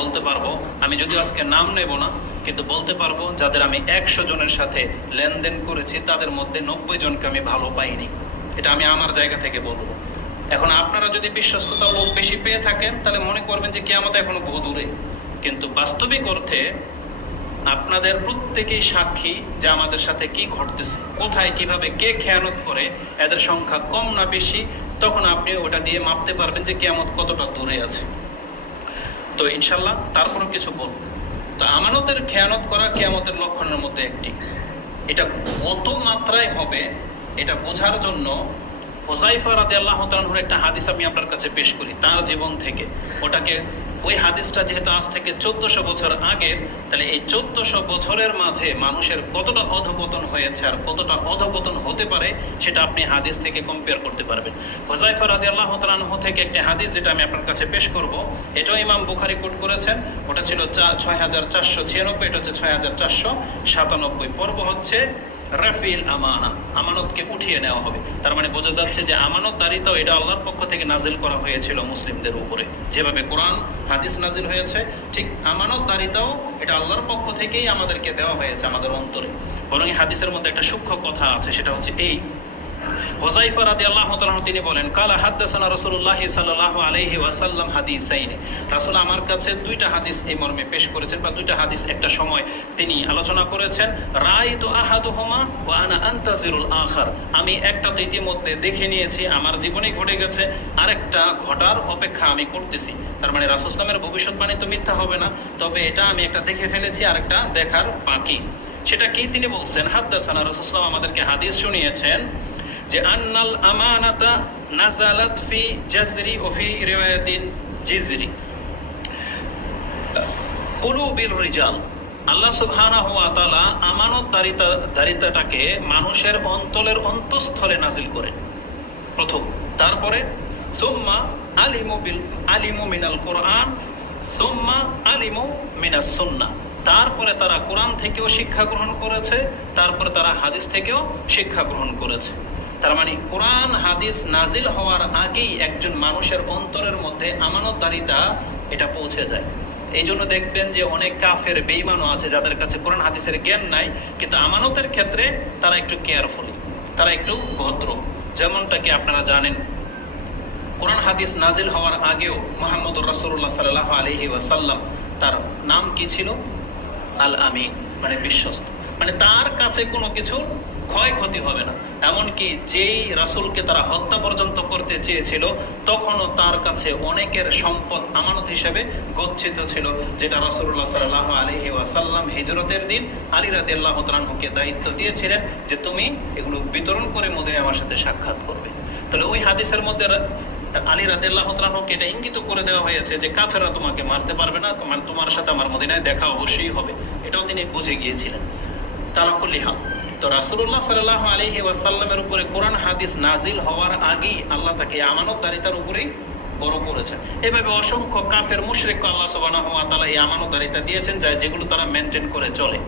বলতে পারবো, আমি যদিও আজকে নাম নেব না, কিন্তু বলতে পারবো যাদের আমি 100 জনের সাথে লেনদেন করেছি তাদের মধ্যে 90 জনকে আমি ভালো পাইনি। এটা আমি আমার জায়গা থেকে বলবো। এখন আপনারা যদি বিশ্বস্ততা লোক বেশি পেয়ে থাকেন তাহলে মনে করবেন যে কিয়ামত এখনো বহু দূরে, কিন্তু বাস্তবিক অর্থে আপনাদের প্রত্যেকেই সাক্ষী যে আমাদের সাথে কি ঘটতেছে, কোথায় কিভাবে কে খেয়ানত করে, এদের সংখ্যা কম না বেশি, তখন আপনি ওটা দিয়ে মাপতে পারবেন যে কিয়ামত কতটা দূরে আছে। তো ইনশাল্লাহ তারপরও কিছু বলব। তো আমানতের খেয়ানত করা কিয়ামতের লক্ষণের মধ্যে একটি। এটা কত মাত্রায় হবে এটা বোঝার জন্য হুযায়ফা রাদিয়াল্লাহু তাআলা আনহুর একটা হাদিস আমি আপনার কাছে পেশ করি তার জীবন থেকে। ওটাকে ওই হাদিসটা যেহেতু আজ থেকে 1400 বছর আগের, তাহলে এই 1400 বছরের মাঝে মানুষের কতটা অধঃপতন হয়েছে আর কতটা অধঃপতন হতে পারে সেটা আপনি হাদিস থেকে কম্পেয়ার করতে পারবেন। হুযায়ফা রাদিয়াল্লাহু তাআলা আনহু থেকে একটা হাদিস যেটা আমি আপনার কাছে পেশ করব, এটাও ইমাম বুখারী কোট করেছেন। ওটা ছিল 6496, এটা হচ্ছে 6497। পর্ব হচ্ছে রাফিল আমানা, আমানতকে উঠিয়ে নেওয়া হবে। তার মানে বোঝা যাচ্ছে যে আমানতদারিতাও এটা আল্লাহর পক্ষ থেকে নাজিল করা হয়েছিল মুসলিমদের উপরে। যেভাবে কোরআন হাদিস নাজিল হয়েছে, ঠিক আমানতদারিতাও এটা আল্লাহর পক্ষ থেকেই আমাদেরকে দেওয়া হয়েছে আমাদের অন্তরে। বরং এই হাদিসের মধ্যে একটা সূক্ষ্ম কথা আছে, সেটা হচ্ছে এই, হুযায়ফা রাদিয়াল্লাহু তাআলা তিনি বলেন, কালা হাদাসানা রাসূলুল্লাহ সাল্লাল্লাহু আলাইহি ওয়াসাল্লাম হাদিসাইনি। রাসূল আমার কাছে দুইটা হাদিস এই মর্মে পেশ করেছেন, বা দুইটা হাদিস একটা সময় তিনি আলোচনা করেছেন। রাআইতু আহাদুহুমা ওয়া আনা আনতাজিরুল আখার, আমি একটা তো ইতিমধ্যে দেখে নিয়েছি, আমার জীবনে ঘটে গেছে, আরেকটা ঘটার অপেক্ষা আমি করতেছি। তার মানে রাসূল সাল্লাল্লাহু আলাইহি ভবিষ্যৎবাণী তো মিথ্যা হবে না, তবে এটা আমি একটা দেখে ফেলেছি, আরেকটা দেখার বাকি। সেটা কি তিনি বলছেন, হাদাসানা রাসূল সাল্লাল্লাহু আলাইহি আমাদেরকে হাদিস শুনিয়েছেন যে আন্নাল আমানাতা নাযালাত ফি জাযরি ও ফি রিওয়ায়াতিন জিজরি কুলুবির রিজাল। আল্লাহ সুবহানাহু ওয়া তাআলা আমানতদারিতাটাকে মানুষের অন্তরের অন্তঃস্থলে নাজিল করেন প্রথম, তারপরে সুম্মা আলিমু মিনাল কোরআন সুম্মা আলিমু মিনাস সুন্নাহ, তারপরে তারা কোরআন থেকেও শিক্ষা গ্রহণ করেছে, তারপরে তারা হাদিস থেকেও শিক্ষা গ্রহণ করেছে। তার মানে কোরআন হাদিস নাজিল হওয়ার আগেই একজন মানুষের অন্তরের মধ্যে আমানতদারিতা এটা পৌঁছে যায়। এই জন্য দেখবেন যে অনেক কাফের বেঈমানও আছে যাদের কাছে কোরআন হাদিসের জ্ঞান নাই, কিন্তু আমানতের ক্ষেত্রে তারা একটু কেয়ারফুলি, তারা একটু ভদ্র। যেমনটা কি আপনারা জানেন, কোরআন হাদিস নাজিল হওয়ার আগেও মুহাম্মদুর রাসূলুল্লাহ সাল্লাল্লাহু আলাইহি ওয়াসাল্লাম, তার নাম কি ছিল? আল আমিন, মানে বিশ্বস্ত। মানে তার কাছে কোনো কিছু ক্ষয়ক্ষতি হবে না। এমনকি যেই রাসূলকে তারা হত্যা পর্যন্ত করতে চেয়েছিল, তখনও তার কাছে অনেকের সম্পদ আমানত হিসেবে গচ্ছিত ছিল, যেটা রাসূলুল্লাহ সাল্লাল্লাহু আলাইহি ওয়াসাল্লাম হিজরতের দিন আলী রাদিয়াল্লাহু তাআলা আনহুকে দায়িত্ব দিয়েছিলেন যে তুমি এগুলো বিতরণ করে মদিনায় আমার সাথে সাক্ষাৎ করবে। তাহলে ওই হাদিসের মধ্যে আলী রাদিয়াল্লাহু তাআলা আনহুকে এটা ইঙ্গিত করে দেওয়া হয়েছে যে কাফেররা তোমাকে মারতে পারবে না, তোমার সাথে আমার মদিনায় দেখা অবশ্যই হবে। এটাও তিনি বুঝে গিয়েছিলেন। তালাকুল্লিহা, তো রাসূলুল্লাহ সাল্লাল্লাহু আলাইহি ওয়াসাল্লামের উপরে কোরআন হাদিস নাজিল হওয়ার আগেই আল্লাহ তাকে আমানতদারিতার উপরেই বড় করেছেন। এভাবে অসংখ্য কাফের মুশরিককে আল্লাহ সুবহানাহু ওয়া তাআলা এই আমানতদারিতা দিয়েছেন, যেগুলো তারা মেনটেন করে চলে।